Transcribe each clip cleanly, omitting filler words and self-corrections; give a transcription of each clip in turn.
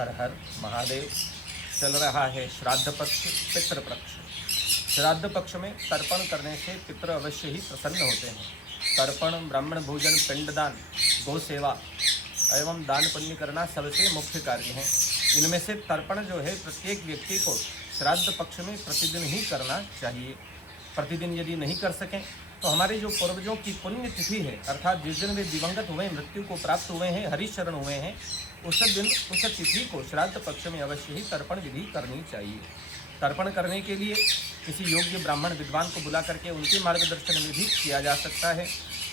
हर हर महादेव। चल रहा है श्राद्ध पक्ष, पितृपक्ष। श्राद्ध पक्ष में तर्पण करने से पितृ अवश्य ही प्रसन्न होते हैं। तर्पण, ब्राह्मण भोजन, पिंडदान, गौ सेवा एवं दान पुण्य करना सबसे मुख्य कार्य है। इनमें से तर्पण जो है प्रत्येक व्यक्ति को श्राद्ध पक्ष में प्रतिदिन ही करना चाहिए। प्रतिदिन यदि नहीं कर सकें तो हमारे जो पूर्वजों की पुण्य तिथि है, अर्थात जिस दिन वे दिवंगत हुए, मृत्यु को प्राप्त हुए हैं, हरिशरण हुए हैं, उस दिन उस तिथि को श्राद्ध पक्ष में अवश्य ही तर्पण विधि करनी चाहिए। तर्पण करने के लिए किसी योग्य ब्राह्मण विद्वान को बुला करके उनके मार्गदर्शन में भी किया जा सकता है,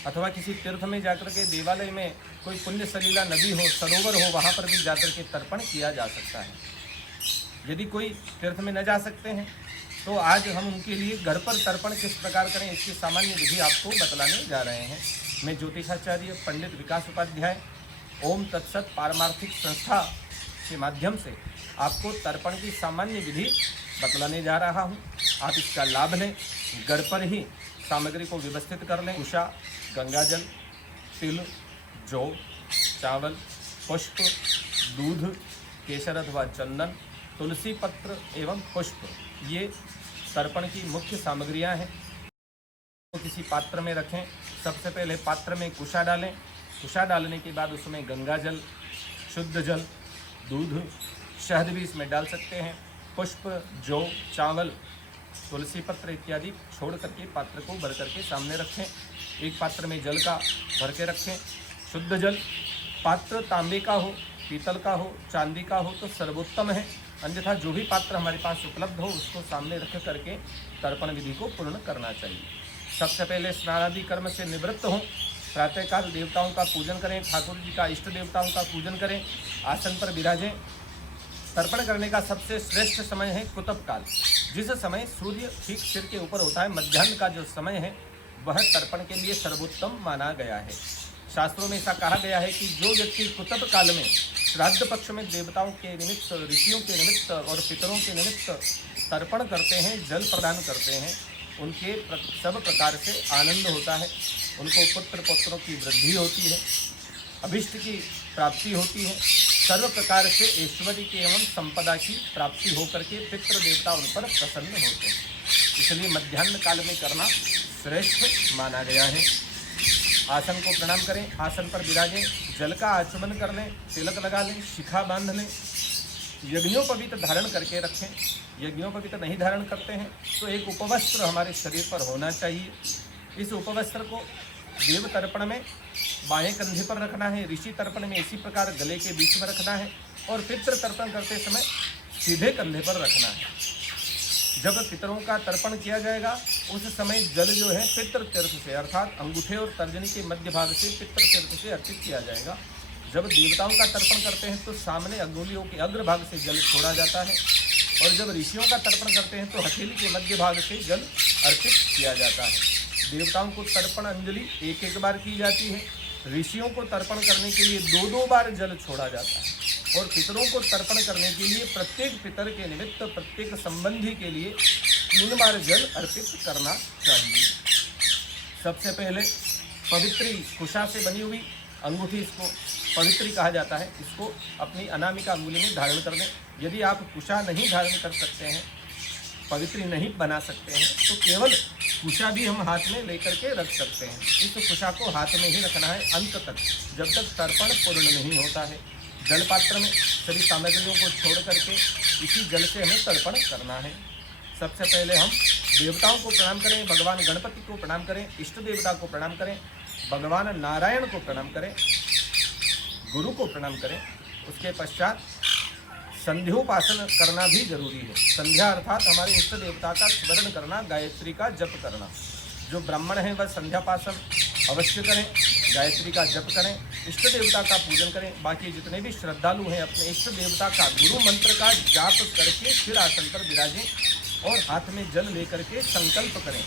अथवा किसी तीर्थ में जाकर के देवालय में कोई पुण्य सलीला नदी हो, सरोवर हो, वहाँ पर भी जाकर के तर्पण किया जा सकता है। यदि कोई तीर्थ में न जा सकते हैं तो आज हम उनके लिए घर पर तर्पण किस प्रकार करें, इसकी सामान्य विधि आपको बतलाने जा रहे हैं। मैं ज्योतिषाचार्य पंडित विकास उपाध्याय ओम तत्सत पारमार्थिक संस्था के माध्यम से आपको तर्पण की सामान्य विधि बतलाने जा रहा हूं। आप इसका लाभ लें। घर पर ही सामग्री को व्यवस्थित कर लें। उषा, गंगाजल, तिल, जौ, चावल, पुष्प, दूध, केसर अथवा चंदन, तुलसी पत्र एवं पुष्प, ये तर्पण की मुख्य सामग्रियां हैं। तो किसी पात्र में रखें। सबसे पहले पात्र में कुशा डालें। कुशा डालने के बाद उसमें गंगाजल, शुद्ध जल, दूध, शहद भी इसमें डाल सकते हैं, पुष्प, जौ, चावल, तुलसी पत्र इत्यादि छोड़ करके पात्र को भर करके सामने रखें। एक पात्र में जल का भर के रखें, शुद्ध जल। पात्र तांबे का हो, पीतल का हो, चांदी का हो तो सर्वोत्तम है, अन्यथा जो भी पात्र हमारे पास उपलब्ध हो उसको सामने रख करके तर्पण विधि को पूर्ण करना चाहिए। सबसे पहले स्नानादि कर्म से निवृत्त हों। प्रातःकाल देवताओं का पूजन करें, ठाकुर जी का, इष्ट देवताओं का पूजन करें, आसन पर विराजें। तर्पण करने का सबसे श्रेष्ठ समय है कुतप काल, जिस समय सूर्य ठीक सिर के ऊपर होता है। मध्याह्न का जो समय है वह तर्पण के लिए सर्वोत्तम माना गया है। शास्त्रों में ऐसा कहा गया है कि जो व्यक्ति कुतप काल में श्राद्ध पक्ष में देवताओं के निमित्त, ऋषियों के निमित्त और पितरों के निमित्त तर्पण करते हैं, जल प्रदान करते हैं, उनके सब प्रकार से आनंद होता है। उनको पुत्र पौत्रों की वृद्धि होती है, अभिष्ट की प्राप्ति होती है, सर्व प्रकार से ऐश्वर्य की एवं संपदा की प्राप्ति होकर के पितृ देवता उन पर प्रसन्न होते हैं। इसलिए मध्याह्न काल में करना श्रेष्ठ माना गया है। आसन को प्रणाम करें, आसन पर विराजें, जल का आचमन कर लें, तिलक लगा लें, शिखा बांध लें, यज्ञोपवीत धारण करके रखें। यज्ञोपवीत नहीं धारण करते हैं तो एक उपवस्त्र हमारे शरीर पर होना चाहिए। इस उपवस्त्र को देव तर्पण में बाएं कंधे पर रखना है, ऋषि तर्पण में इसी प्रकार गले के बीच में रखना है, और पितृ तर्पण करते समय सीधे कंधे पर रखना है। जब पितरों का तर्पण किया जाएगा उस समय जल जो है पितृ तीर्थ से, अर्थात अंगूठे और तर्जनी के मध्य भाग से पितृ तीर्थ से अर्पित किया जाएगा। जब देवताओं का तर्पण करते हैं तो सामने अंगुलियों के अग्रभाग से जल छोड़ा जाता है, और जब ऋषियों का तर्पण करते हैं तो हथेली के मध्य भाग से जल अर्पित किया जाता है। देवताओं को तर्पण अंजलि एक एक बार की जाती है, ऋषियों को तर्पण करने के लिए दो दो बार जल छोड़ा जाता है, और पितरों को तर्पण करने के लिए प्रत्येक पितर के निमित्त, प्रत्येक संबंधी के लिए 3 बार जल अर्पित करना चाहिए। सबसे पहले पवित्री कुशा से बनी हुई अंगूठी, इसको पवित्री कहा जाता है, इसको अपनी अनामिका अंगुली में धारण कर दें। यदि आप कुशा नहीं धारण कर सकते हैं, पवित्री नहीं बना सकते हैं, तो केवल कुशा भी हम हाथ में लेकर के रख सकते हैं। इस कुशा को हाथ में ही रखना है अंत तक, जब तक तर्पण पूर्ण नहीं होता है। जल पात्र में सभी सामग्रियों को छोड़ करके इसी जल से हमें तर्पण करना है। सबसे पहले हम देवताओं को प्रणाम करें, भगवान गणपति को प्रणाम करें, इष्ट देवता को प्रणाम करें, भगवान नारायण को प्रणाम करें, गुरु को प्रणाम करें। उसके पश्चात संध्योपासन करना भी जरूरी है। संध्या अर्थात हमारे इष्ट देवता का स्मरण करना, गायत्री का जप करना। जो ब्राह्मण हैं वह संध्यापासन अवश्य करें, गायत्री का जप करें, इष्ट देवता का पूजन करें। बाकी जितने भी श्रद्धालु हैं अपने इष्ट देवता का गुरु मंत्र का जाप करके फिर आसन पर विराजें और हाथ में जल लेकर के संकल्प करें।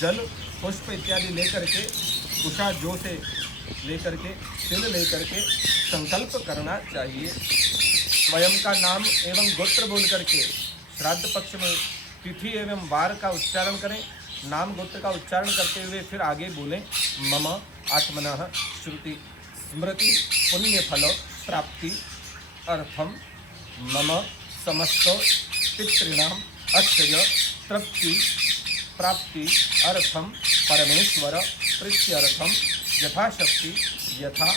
जल, पुष्प इत्यादि लेकर के, कुशा जो से लेकर के, तिल लेकर के संकल्प करना चाहिए। स्वयं का नाम एवं गोत्र बोल करके श्राद्ध पक्ष में तिथि एवं वार का उच्चारण करें। नाम गोत्र का उच्चारण करते हुए फिर आगे बोलें, मम आत्मनः श्रुति स्मृति पुण्य फल प्राप्ति अर्थम मम समस्त पितॄणाम अक्षय तृप्ति प्राप्ति अर्थम परमेश्वर प्रीत्यर्थम यथाशक्ति यथा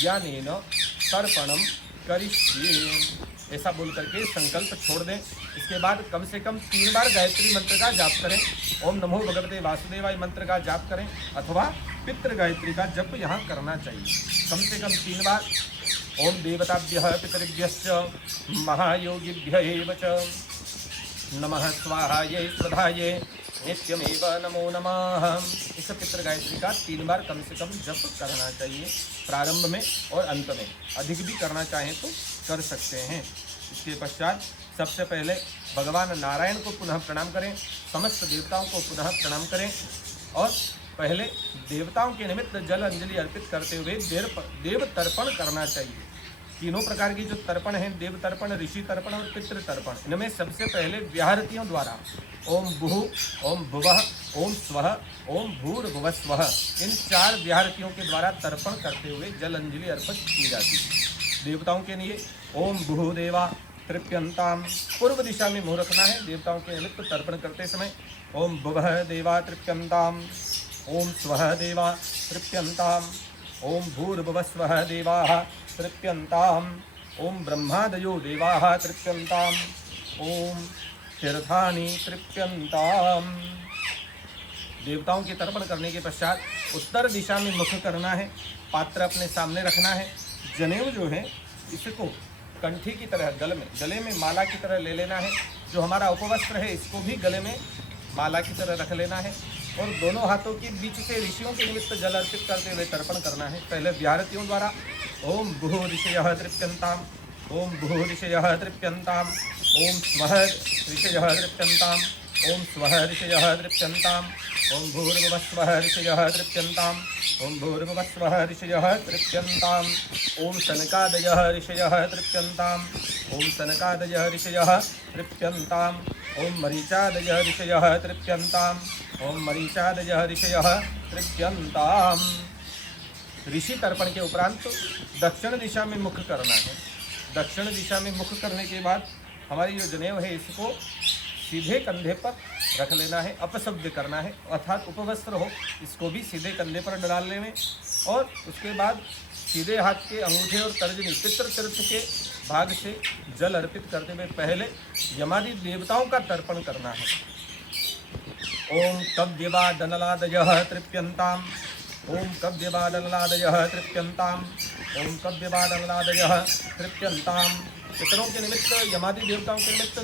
ज्ञानेन तर्पणम करिष्ये। ऐसा बोल करके संकल्प छोड़ दें। इसके बाद कम से कम 3 बार गायत्री मंत्र का जाप करें। ओम नमो भगवते वासुदेवाय मंत्र का जाप करें अथवा पितृ गायत्री का जप यहाँ करना चाहिए कम से कम 3 बार। ओम देवताभ्यः पितृभ्यश्च महायोगिभ्य एव च नमः स्वाहायै स्वधायै नित्यमेव नमो नमः। इस पितृ गायत्री का 3 बार कम से कम जप करना चाहिए प्रारंभ में और अंत में। अधिक भी करना चाहें तो कर सकते हैं। इसके पश्चात सबसे पहले भगवान नारायण को पुनः प्रणाम करें, समस्त देवताओं को पुनः प्रणाम करें और पहले देवताओं के निमित्त जल अंजलि अर्पित करते हुए देव तर्पण करना चाहिए। तीनों प्रकार की जो तर्पण हैं, देव तर्पण, ऋषि तर्पण और पितृ तर्पण, इनमें सबसे पहले व्याहृतियों द्वारा ओम भुः, ओम भुवः, ओम स्वः, ओम भूर्भुवस्वः, इन 4 व्याहृतियों के द्वारा तर्पण करते हुए जल अंजलि अर्पित की जाती है। देवताओं के लिए ओम भुः देवा तृप्यंताम, पूर्व दिशा में मुँह रखना है देवताओं के निमित्त तर्पण करते समय। ओम भुवः देवा तृप्यंताम, ओम स्वः देवा तृप्यंताम, ओम भूर्भुवस्वः देवाः तृप्यंताम, ओम ब्रह्मादयो देवाः तृप्यंताम, ओम तीर्थानि तृप्यंताम। देवताओं के तर्पण करने के पश्चात उत्तर दिशा में मुख करना है, पात्र अपने सामने रखना है। जनेऊ जो है इसको कंठी की तरह गले में माला की तरह ले लेना है। जो हमारा उपवस्त्र है इसको भी गले में माला की तरह रख लेना है और दोनों हाथों के बीच से ऋषियों के निमित्त जल अर्पित करते हुए तर्पण करना है। पहले व्याहृतियों द्वारा ओम भुः ऋषयः तृप्यन्ताम, ओम भुः ऋषयः तृप्यन्ताम, ओम स्वः ऋषयः तृप्यन्ताम, ओम स्वः ऋषयः तृप्यन्ताम, ओम भूर्भुवस्वः ऋषयः तृप्यन्ताम, ओम भूर्भुवस्वः ऋषयः तृप्यन्ताम, ओम सनकादयः ऋषयः तृप्यन्ताम, ओम सनकादयः ऋषयः तृप्यन्ताम, ओम मरीचादयः ऋषयः तृप्यन्ताम, ओम मरीचादयः ऋषयः तृप्यन्ताम। ऋषि तर्पण के उपरांत दक्षिण दिशा में मुख करना है। दक्षिण दिशा में मुख करने के बाद हमारी जो जनेऊ है इसको सीधे कंधे पर रख लेना है, अपशब्द करना है, अर्थात उपवस्त्र हो इसको भी सीधे कंधे पर डालने में और उसके बाद सीधे हाथ के अंगूठे और तर्जनी पितृ तीर्थ के भाग से जल अर्पित करते हुए पहले यमादि देवताओं का तर्पण करना है। ओम कव्यवादनलादयः तृप्यन्ताम, ओम कव्यवादनलादयः तृप्यन्ताम, ओम कव्यवादनलादयः तृप्यन्ताम। पितरों के निमित्त यमादि देवताओं के निमित्त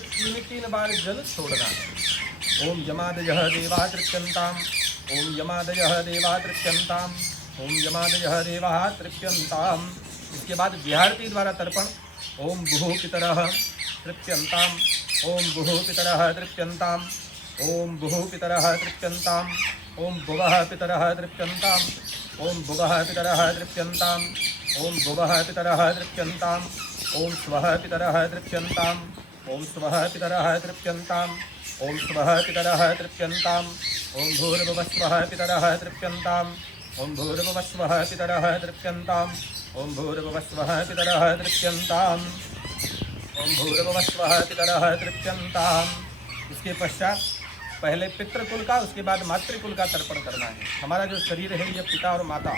3 बार जल छोड़ना है। ओम यमादयः देवा तृप्यन्ताम, ओम यमादयः देवा तृप्यन्ताम, ओम यमादयः देवा तृप्यन्ताम। इसके बाद व्याहृति द्वारा तर्पण ओम भुः पितरः तृप्यन्ताम, ओम भुः पितरः तृप्यन्ताम, ओम भुः पितरः तृप्यन्ताम, ओम भुवः पितरः तृप्यन्ताम, ओम भुवः पितरः तृप्यन्ताम, ओम भुवः पितरः तृप्यन्ताम, ओम स्वः पितरः तृप्यन्ताम, ओम स्वः पितरः तृप्यन्ताम, ओम स्वः पितरः तृप्यन्ताम, ओम भूर्भुवस्वः पितरः तृप्यन्ताम, ओम भूर्भुवस्वः पितरः तृप्यन्ताम, ओम भूर्भुवस्वः पितरः तृप्यन्ताम, ओम भूर्भुवस्वः पितरः तृप्यन्ताम। इसके पश्चात पहले पितृकुल का उसके बाद मातृकुल का तर्पण करना है। हमारा जो शरीर है ये पिता और माता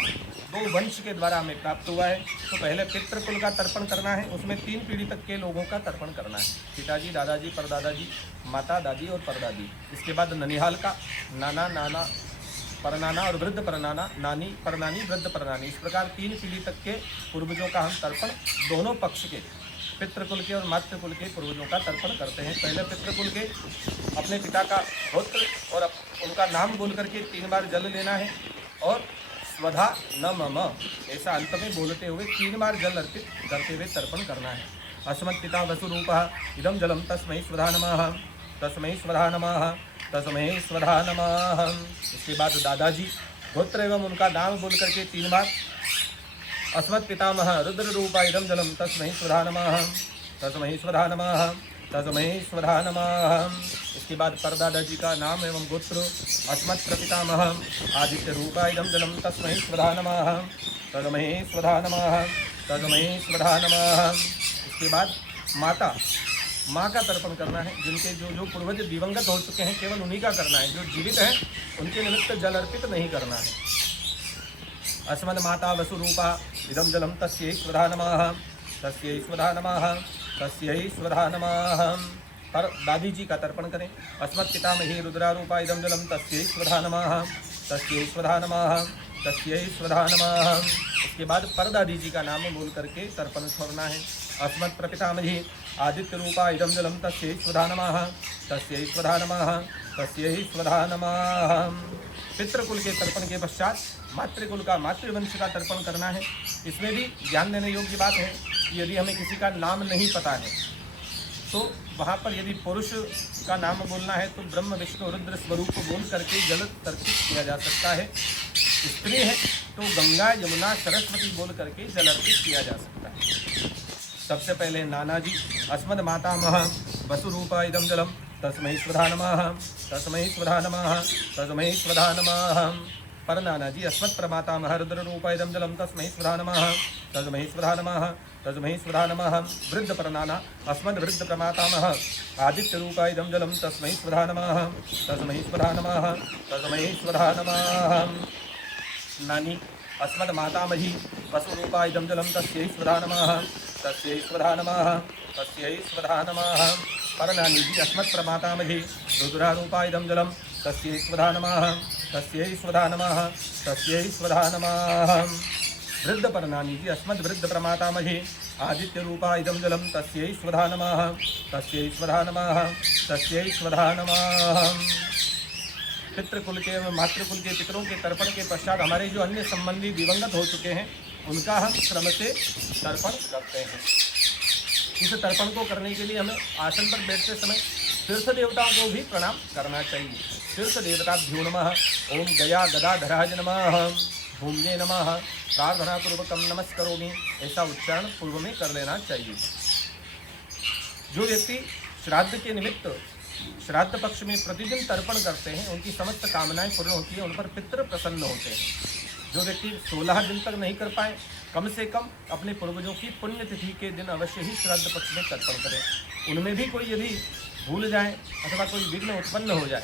2 वंश के द्वारा हमें प्राप्त हुआ है, तो पहले पितृकुल का तर्पण करना है। उसमें 3 पीढ़ी तक के लोगों का तर्पण करना है, पिताजी, दादाजी, परदादाजी, माता, दादी और परदादी। इसके बाद ननिहाल का नाना, नाना, परनाना और वृद्ध परनाना, नानी, परनानी, वृद्ध परनानी, इस प्रकार 3 पीढ़ी तक के पूर्वजों का हम तर्पण दोनों पक्ष के पितृकुल के और मातृकुल के पूर्वजों का तर्पण करते हैं। पहले पितृकुल के अपने पिता का गोत्र और उनका नाम बोल करके 3 बार जल लेना है और स्वधा न मम ऐसा अंत में बोलते हुए 3 बार जल अर्पित करते हुए तर्पण करना है। अस्मत् पिता वसुरूपः इदं जलम तस्मै स्वधा नमः, तस्मै स्वधा नमः, तस्मै स्वधा नमः। इसके बाद दादाजी गोत्र एवं उनका नाम बोल करके 3 बार अस्मत् पितामह रुद्र रूपा इदं जलम तस्मै स्वधा नमः, तस्मै स्वधा नमः, तस्मै स्वधा नमः। इसके बाद परदादाजी का नाम एवं गोत्र अस्मत् प्रपितामह आदित्य रूपा इदं जलम तस्मै स्वधा नमः, तस्मै स्वधा नमः, तस्मै स्वधा नमः। इसके बाद माता, माँ का तर्पण करना है। जिनके जो पूर्वज दिवंगत हो चुके हैं केवल उन्हीं का करना है। जो जीवित हैं उनके निमित्त जल अर्पित नहीं करना है। अस्मद माता वसुरूपा इदम जलम तस्यै स्वधा नमः, तस्यै स्वधा नमः, तस्यै स्वधा नमः। पर दादी जी का तर्पण करें। अस्मत् पितामही रुद्रारूपा इदम जलम तस्यै स्वधा नमः, तस्यै स्वधा नमः, तस्यै स्वधा नमः। उसके बाद परदादी जी का नाम बोल करके तर्पण छोड़ना है। अस्मत् प्रपितामही आदित्य रूपा इदम जलम तस्यै स्वधा नमः, तस्यै स्वधा नमः, तस्यै स्वधा नमः। पितृकुल के तर्पण के पश्चात मातृकुल का, मातृवंश का तर्पण करना है। इसमें भी ध्यान देने योग्य बात है कि यदि हमें किसी का नाम नहीं पता है तो वहाँ पर यदि पुरुष का नाम बोलना है तो ब्रह्म विष्णु रुद्र स्वरूप को बोल करके जल तर्पित किया जा सकता है। स्त्री है तो गंगा यमुना सरस्वती बोल करके जल अर्पित किया जा सकता है। सबसे पहले नाना जी, अस्मद मातामह वसुरूपा इदम जलम तस्मै स्वधा नमः, तस्मै स्वधा नमः, तस्मै स्वधा नमः। पर नाना जी, अस्मत् प्रमातामह रुद्र रूपा इदम जलम तस्मै स्वधा नमः, तस्मै स्वधा नमः, तस्मै स्वधा नमः। वृद्ध पर नाना, अस्मद् वृद्ध प्रमातामह आदित्य रूपा इदम जलम तस्मै स्वधा नमः, तस्मै स्वधा नमः, तस्मै स्वधा नमः। नानी, अस्मद् मातामही वसुरूपा इदम जलम तस्यै स्वधा नमः, तस्यै स्वधा नमः, तस्यै स्वधा नमः। पर नानी जी, अस्मत् प्रमातामही रुद्रारूपा इदम जलम तस्यै स्वधा नमः, तस्यै स्वधा नमः, तस्यै स्वधा नमः। वृद्ध पर नानी जी, अस्मद् वृद्ध प्रमातामही आदित्य रूपा इदम जलम तस्यै स्वधा नमः, तस्यै स्वधा नमः, तस्यै स्वधा नमः। पितृकुल के एवं मातृकुल के पितरों के तर्पण के पश्चात हमारे जो अन्य संबंधी दिवंगत हो चुके हैं उनका हम क्रम से तर्पण करते हैं। इस तर्पण को करने के लिए हमें आसन पर बैठते समय तीर्थ देवताओं को भी प्रणाम करना चाहिए। तीर्थ देवताभ्यो नमः, ओम गया गदाधराज नमः, भूम्ये नमः, प्रार्थना पूर्वकम नमस्करोमि, ऐसा उच्चारण पूर्व में कर लेना चाहिए। जो व्यक्ति श्राद्ध के निमित्त श्राद्ध पक्ष में प्रतिदिन तर्पण करते हैं उनकी समस्त कामनाएं पूर्ण होती है, उन पर पितृ प्रसन्न होते हैं। जो व्यक्ति 16 दिन तक नहीं कर पाए कम से कम अपने पूर्वजों की पुण्यतिथि के दिन अवश्य ही श्राद्ध पक्ष में तर्पण करें। उनमें भी कोई यदि भूल जाए अथवा कोई विघ्न उत्पन्न हो जाए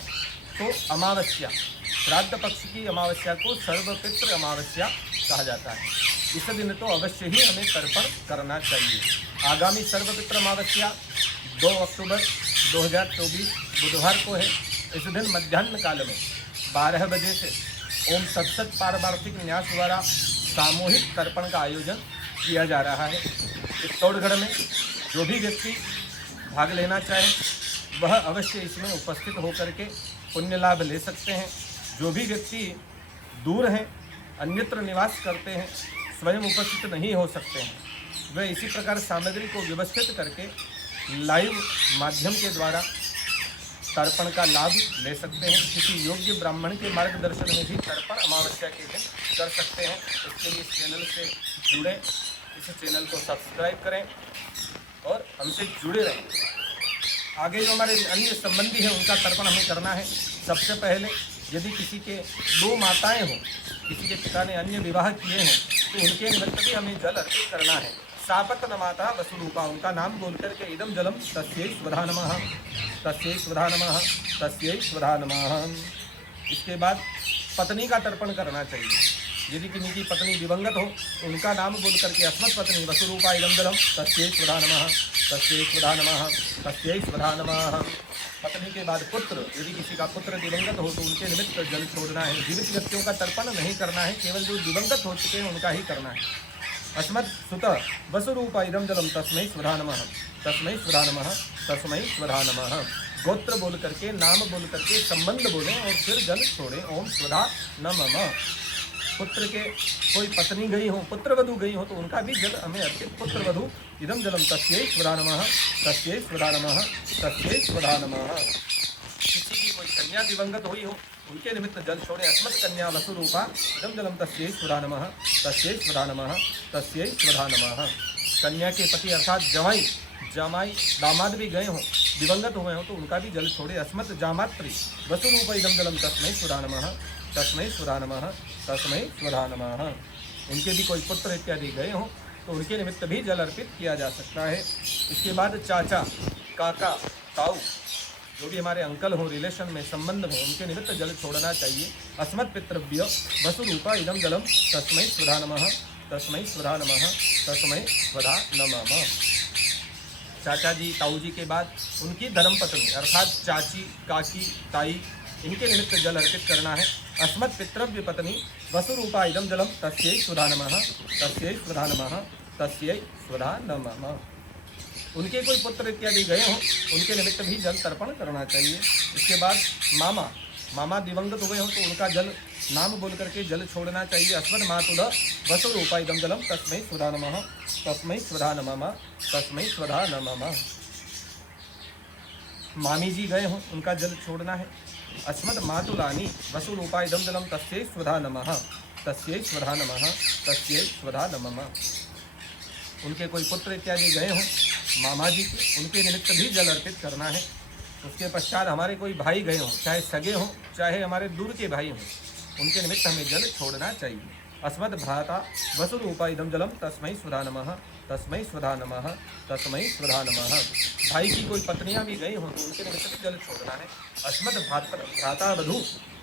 तो अमावस्या, श्राद्ध पक्ष की अमावस्या को सर्वपितृ अमावस्या कहा जाता है। इस दिन तो अवश्य ही हमें तर्पण करना चाहिए। आगामी सर्वपितृ अमावस्या 2 अक्टूबर 2024 बुधवार को है। इस दिन मध्याह्न काल में 12 बजे से ओम सत्सत पारमार्थिक न्यास द्वारा सामूहिक तर्पण का आयोजन किया जा रहा है। इस तोड़गढ़ में जो भी व्यक्ति भाग लेना चाहे वह अवश्य इसमें उपस्थित होकर के पुण्य लाभ ले सकते हैं। जो भी व्यक्ति दूर हैं, अन्यत्र निवास करते हैं, स्वयं उपस्थित नहीं हो सकते हैं, वह इसी प्रकार सामग्री को व्यवस्थित करके लाइव माध्यम के द्वारा तर्पण का लाभ ले सकते हैं। किसी योग्य ब्राह्मण के मार्गदर्शन में भी तर्पण अमावस्या के दिन कर सकते हैं। इसके लिए इस चैनल से जुड़ें, इस चैनल को सब्सक्राइब करें और हमसे जुड़े रहें। आगे जो हमारे अन्य संबंधी हैं उनका तर्पण हमें करना है। सबसे पहले यदि किसी के 2 माताएं हों, किसी के पिता ने अन्य विवाह किए हैं तो उनके निमित्त भी हमें जल अर्पित करना है। सापत नमाता वसुरूपा, उनका नाम बोल करके इदम जलम तस्यै स्वधा नमः, तस्यै स्वधा नमः, तस्यै स्वधा नमः। इसके बाद पत्नी का तर्पण करना चाहिए। यदि किसी की पत्नी दिवंगत हो तो उनका नाम बोल करके अस्मत् पत्नी वसुरूपा इदम जलम तस्यै स्वधा नमः, तस्यै स्वधा नमः, तस्यै स्वधा नमः। पत्नी के बाद पुत्र, यदि किसी का पुत्र दिवंगत हो तो उनके निमित्त जल छोड़ना है। जीवित व्यक्तियों का तर्पण नहीं करना है, केवल जो दिवंगत हो चुके हैं उनका ही करना है। अस्मत् सुत वसुरूपा इदम जलम तस्मै स्वधा नमः, तस्मै स्वधा नमः, तस्मै स्वधा नमः। गोत्र बोल करके, नाम बोल करके संबंध बोलें और फिर जल छोड़ें। ओम स्वधा नमः। पुत्र के कोई पत्नी गई हो, पुत्रवधू गई हो तो उनका भी जल हमें अर्पित। पुत्रवधू इदम जलम तस्यै स्वधा नमः, तस्यै स्वधा नमः, तस्यै स्वधा नमः। किसी की कोई कन्या दिवंगत हुई हो उनके निमित्त जल छोड़े। अस्मत् कन्या वसुरूपा इदम जलम तस्यै स्वधा नमः, तस्यै स्वधा नमः, तस्यै स्वधा नमः। कन्या के पति अर्थात जवाई, जामाई, दामाद भी गए हों, दिवंगत हुए हों तो उनका भी जल छोड़े। अस्मत् जामात्री वसुरूपा इदम जलम तस्मै स्वधा नमः, तस्मै स्वधा नमः, तस्मै स्वधा नमः। उनके भी कोई पुत्र इत्यादि गए हों तो उनके निमित्त भी जल अर्पित किया जा सकता है। इसके बाद चाचा, काका, ताऊ, जो भी हमारे अंकल हो, रिलेशन में, संबंध में, उनके निमित्त जल छोड़ना चाहिए। अस्मत् पितृभ्य वसुरूपा इदम जलम तस्मै स्वधा नमः, तस्मै स्वधा नमः, तस्मै स्वधा नमः। चाचा जी, ताऊ जी के बाद उनकी धर्मपत्नी अर्थात चाची, काकी, ताई, इनके निमित्त जल अर्पित करना है। अस्मत् पितृव्य पत्नी वसुरूपा इदम जलम तस्यै स्वधा नमः, तस्यै स्वधा नमः, तस्यै स्वधा नमः। उनके कोई पुत्र इत्यादि गए हों, उनके निमित्त भी जल तर्पण करना चाहिए। इसके बाद मामा दिवंगत हुए हों तो उनका जल नाम बोल करके जल छोड़ना चाहिए। अस्मद मातुल वसुरूपा इदम जलम तस्मै स्वधा नमः, तस्मै स्वधा नमः, तस्मै स्वधा नमः। मामी जी गए हों, उनका जल छोड़ना है। अस्मद मातुलानी वसुरूपा इदम जलम तस्यै स्वधा नमः, तस्यै स्वधा नमः, तस्यै स्वधा नमः। उनके कोई पुत्र इत्यादि गए हों मामा जी के, उनके निमित्त भी जल अर्पित करना है। उसके पश्चात हमारे कोई भाई गए हों, चाहे सगे हों चाहे हमारे दूर के भाई हों, उनके निमित्त हमें जल छोड़ना चाहिए। अस्मद भ्राता वसुरूपा इदम जलम तस्मै स्वधा नमः, तस्मै स्वधा नमः, तस्मै स्वधा नमः। भाई की कोई पत्नियां भी गई हों तो उनके निमित्त भी जल छोड़ना है। अस्मद भ्राता वधू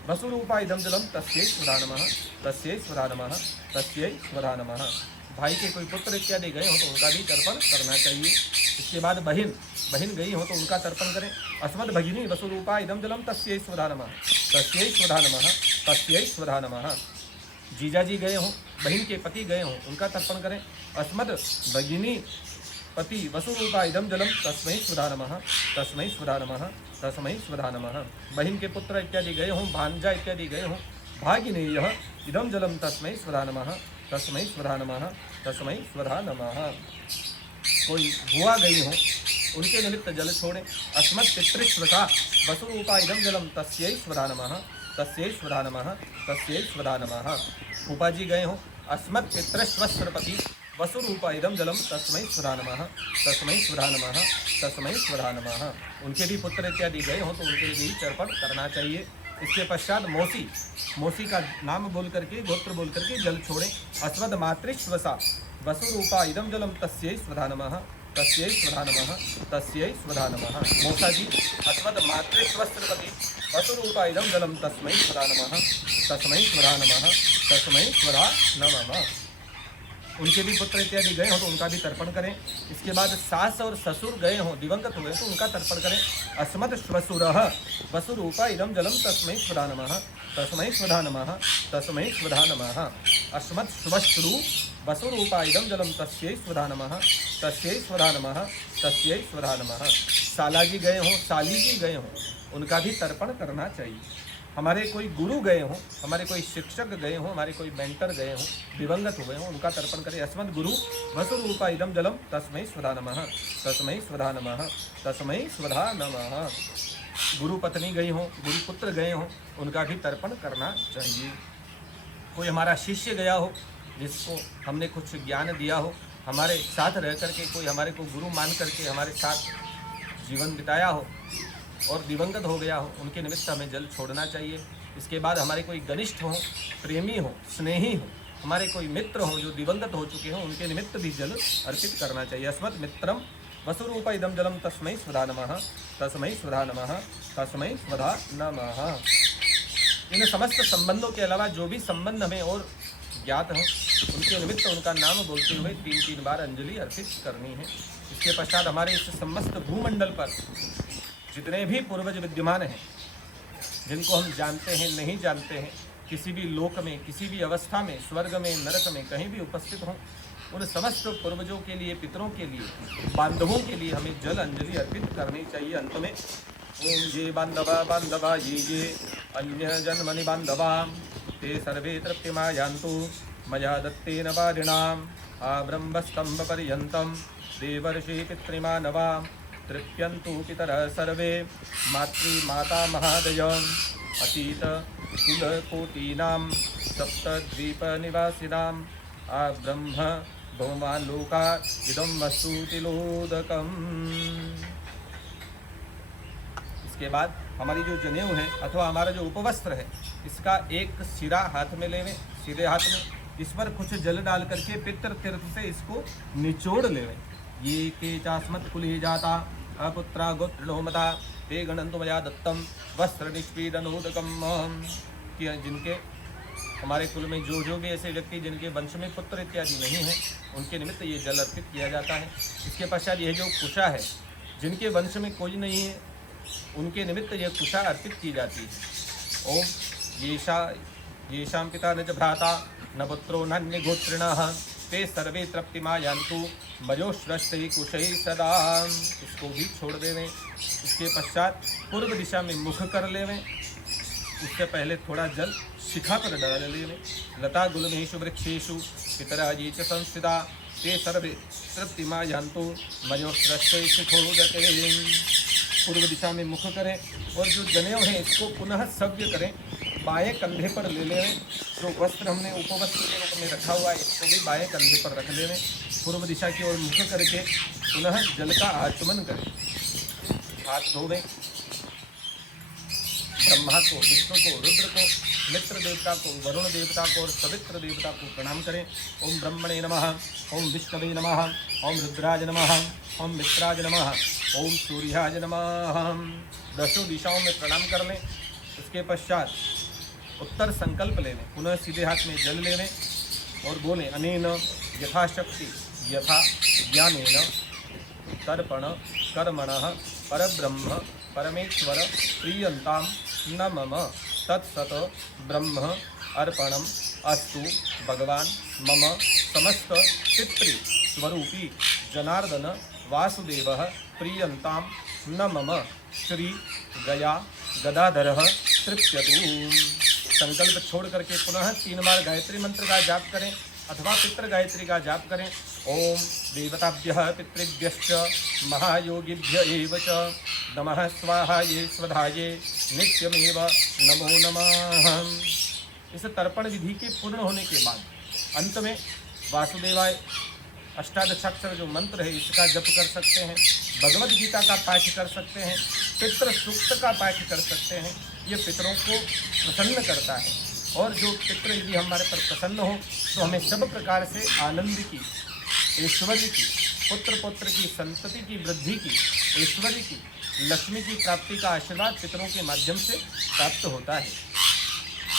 वसुरूपा इदम जलम तस्यै स्वधा नमः, तस्यै स्वधा नमः, तस्यै स्वधा नमः। भाई के कोई पुत्र इत्यादि गए हों तो उनका भी तर्पण करना चाहिए। इसके बाद बहन गई हो तो उनका तर्पण करें। अस्मद भगिनी वसुरूपा इदम जलम तस्यै स्वधा नमः, तस्यै स्वधा नमः, तस्यै स्वधा नमः। जीजा जी गए हों, बहन के पति गए हों, उनका तर्पण करें। अस्मद भगिनी पति वसुरूपा इदम जलम तस्मै स्वधा नमः, तस्मै स्वधा नमः, तस्मै स्वधा नमः। बहन के पुत्र इत्यादि गए हों, भांजा इत्यादि गए हों, भागिनेयः इदम जलम तस्मै स्वधा नमः, तस्मै स्वधा नमः, तस्मै स्वधा नमः। कोई बुआ गई हो, उनके निमित्त जल छोड़ें। अस्मत् पितृश्वता वसुरूपा इदम जलम तस्यै स्वधा नमः, तस्यै स्वधा नमः, तस्यै स्वधा नमः। फूफा जी गए हो, अस्मत् पितृश्वस्त्रपति वसुरूपा इदम जलम तस्मै स्वधा नमः, तस्मै स्वधा नमः, तस्मै स्वधा नमः। उनके भी पुत्र इत्यादि गए हों तो उनके लिए भी तर्पण करना चाहिए। इसके पश्चात मौसी का नाम बोल करके, गोत्र बोल करके जल छोड़ें। अस्मद मातृश्वसा वसुरूपा इदम जलम तस्यै स्वधा नमः, तस्यै स्वधा नमः, तस्यै स्वधा नमः। मौसा जी अस्मद मातृश्वस्त्रपति वसुरूपा इदम जलम तस्मै स्वधा नमः, तस्मै स्वधा नमः, तस्मै स्वधा नमः। उनके भी पुत्र इत्यादि गए हों तो उनका भी तर्पण करें। इसके बाद सास और ससुर गए हों, दिवंगत हुए तो उनका तर्पण करें। अस्मद श्वशुरः वसुरूपा इदम जलम तस्मै स्वधा नमः, तस्मै स्वधा नमः, तस्मै स्वधा नमः। अस्मद श्वश्रु वसुरूपा इदम जलम तस्यै स्वधा नमः, तस्यै स्वधा नमः, तस्यै स्वधा नमः। साला जी गए हों, साली जी गए हों, उनका भी तर्पण करना चाहिए। हमारे कोई गुरु गए हों, हमारे कोई शिक्षक गए हों, हमारे कोई मेंटर गए हों, दिवंगत हुए हों, उनका तर्पण करें। अस्मद गुरु वसुरूपा इदम जलम तस्मै स्वधा नमः, तस्मै स्वधा नमः, तस्मै स्वधा नमः। गुरु पत्नी गई हों, गुरु पुत्र गए हों, उनका भी तर्पण करना चाहिए। कोई हमारा शिष्य गया हो, जिसको हमने कुछ ज्ञान दिया हो, हमारे साथ रह करके कोई हमारे को गुरु मान करके हमारे साथ जीवन बिताया हो और दिवंगत हो गया हो, उनके निमित्त हमें जल छोड़ना चाहिए। इसके बाद हमारे कोई घनिष्ठ हो, प्रेमी हो, स्नेही हो, हमारे कोई मित्र हो जो दिवंगत हो चुके हों, उनके निमित्त भी जल अर्पित करना चाहिए। अस्मत् मित्रम वसुरूपा इदम जलम तस्मै स्वधा नमः, तस्मै स्वधा नमः, तस्मै स्वधा नमः। इन समस्त संबंधों के अलावा जो भी संबंध हमें और ज्ञात हो, उनके निमित्त उनका नाम बोलते हुए 3 बार अंजलि अर्पित करनी है। इसके पश्चात हमारे इस समस्त भूमंडल पर जितने भी पूर्वज विद्यमान हैं, जिनको हम जानते हैं नहीं जानते हैं, किसी भी लोक में, किसी भी अवस्था में, स्वर्ग में, नरक में, कहीं भी उपस्थित हों, उन समस्त पूर्वजों के लिए, पितरों के लिए, बांधवों के लिए हमें जल अंजलि अर्पित करनी चाहिए। अंत में ओम ये बांधवा ये अन्य जन्मनि बांधवा ते सर्वे तृप्तिमायान्तु मया दत्तेन वारिणाम् आब्रह्मस्तंभ पर्यन्तं देवर्षि पितृमानवा तृप्यन्तु पितरः सर्वे माता महादय अतीत कुलकोटीनां सप्तद्वीपनिवासिनाम् आब्रह्म भौमालोका इदं वस्तु तिलोदकम्। इसके बाद हमारी जो जनेऊ है अथवा हमारा जो उपवस्त्र है, इसका एक सिरा हाथ में लेवें, सीधे हाथ में, इस पर कुछ जल डाल करके पितृ तीर्थ से इसको निचोड़ लेवे। ये के चास्मत् कुले जाता अपुत्रा गोत्रोमता ते गणन्तु मया दत्तम वस्त्र निष्पीडनोदकम। कि जिनके हमारे कुल में जो भी ऐसे व्यक्ति जिनके वंश में पुत्र इत्यादि नहीं है, उनके निमित्त ये जल अर्पित किया जाता है। इसके पश्चात यह जो कुशा है, जिनके वंश में कोई नहीं है, उनके निमित्त यह कुशा अर्पित की जाती है। ओम येषां पिता न च भ्राता न पुत्रो नान्यगोत्रिणः ते सर्वे तृप्तिमा यान्तु मयोश्रष्टै कुशै सदा। इसको भी छोड़ देवें। इसके पश्चात पूर्व दिशा में मुख कर लेवें। उससे पहले थोड़ा जल शिखा पर डाल लेवें। लता गुलमेषु वृक्षेषु पितराजी च संस्थिता ते सर्वे तृप्तिमा यान्तु मयोश्रष्टै शिखोदके। पूर्व दिशा में मुख करें और जो जनेऊ है इसको पुनः सव्य करें, बाएं कंधे पर ले लें। जो वस्त्र हमने उपवस्त्र के रूप में रखा हुआ है इसको भी बाएं कंधे पर रख लें। पूर्व दिशा की ओर मुख करके पुनः जल का आचमन करें। हाथ धोवें। ब्रह्मा को, विष्णु को, रुद्र को, मित्र देवता को, वरुण देवता को और सवित्र देवता को प्रणाम करें। ओम ब्रह्मणे नमः, ओम विष्णवे नमः, ओम रुद्राज नमः, ओम मित्राज नमः, ओम सूर्याज नमः। दसों दिशाओं में प्रणाम कर लें। उसके पश्चात उत्तर संकल्प ले लें। पुनः सीधे हाथ में जल ले लें और बोलें अनेन यथाशक्ति यथा ज्ञानेन तर्पण कर्मणः परब्रह्म परमेश्वर प्रियंताम न मम तत्सत ब्रह्म अर्पणम अस्तु भगवान मम समस्त पितृ स्वरूपी जनार्दन वासुदेव प्रियंताम न मम श्री गया गदाधर तृप्यतु। संकल्प छोड़ करके पुनः 3 बार गायत्री मंत्र का जाप करें अथवा पितृ गायत्री का जाप करें। ओम देवताभ्यः पितृभ्यश्च महायोगिभ्य एव च नमः स्वाहा ये स्वधाये नित्यमेव नमो नमः। इस तर्पण विधि के पूर्ण होने के बाद अंत में वासुदेवाय अष्टादशाक्षर जो मंत्र है इसका जप कर सकते हैं, भगवद गीता का पाठ कर सकते हैं, पितृ सूक्त का पाठ कर सकते हैं। ये पितरों को प्रसन्न करता है और जो पितृ यदि हमारे पर प्रसन्न हो तो हमें सब प्रकार से आनंद की, ऐश्वर्य की, पुत्र पुत्र की, संतति की वृद्धि की, ऐश्वर्य की, लक्ष्मी की प्राप्ति का आशीर्वाद पितरों के माध्यम से प्राप्त होता है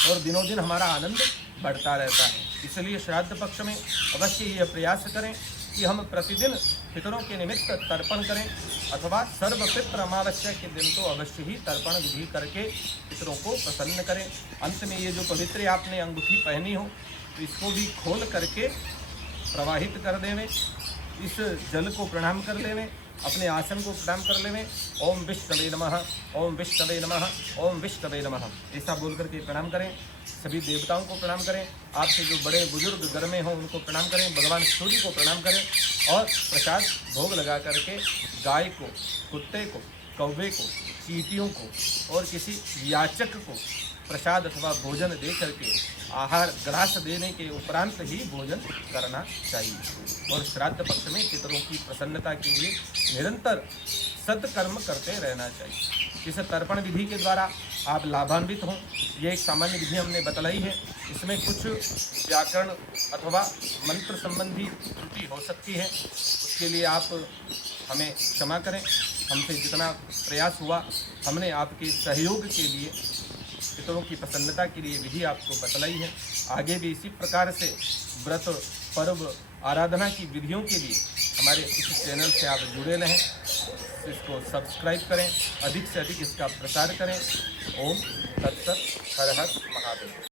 और दिनों दिन हमारा आनंद बढ़ता रहता है। इसलिए श्राद्ध पक्ष में अवश्य यह प्रयास करें कि हम प्रतिदिन पितरों के निमित्त तर्पण करें अथवा सर्वपित्र अमावस्या के दिन तो अवश्य ही तर्पण विधि करके पितरों को प्रसन्न करें। अंत में ये जो पवित्र आपने अंगूठी पहनी हो तो इसको भी खोल करके प्रवाहित कर देवें। इस जल को प्रणाम कर लेवें, अपने आसन को प्रणाम कर लेवें। ओम विष्णवे नमः, ओम विष्णवे नमः, ओम विष्णवे नमः ऐसा बोल करके प्रणाम करें। सभी देवताओं को प्रणाम करें। आपसे जो बड़े बुजुर्ग घर में हों उनको प्रणाम करें। भगवान सूर्य को प्रणाम करें और प्रसाद भोग लगा करके गाय को, कुत्ते को, कौवे को, चींटियों को और किसी याचक को प्रसाद अथवा भोजन दे करके आहार ग्रास देने के उपरांत ही भोजन करना चाहिए। और श्राद्ध पक्ष में पितरों की प्रसन्नता के लिए निरंतर सत्कर्म करते रहना चाहिए। इस तर्पण विधि के द्वारा आप लाभान्वित हों, ये एक सामान्य विधि हमने बतलाई है। इसमें कुछ व्याकरण अथवा मंत्र संबंधी त्रुटि हो सकती है, उसके लिए आप हमें क्षमा करें। हमसे जितना प्रयास हुआ हमने आपके सहयोग के लिए, पितरों की प्रसन्नता के लिए विधि आपको बतलाई है। आगे भी इसी प्रकार से व्रत, पर्व, आराधना की विधियों के लिए हमारे इस चैनल से आप जुड़े रहें। इसको सब्सक्राइब करें, अधिक से अधिक इसका प्रसार करें। ओम तत्सत। हर हर महादेव।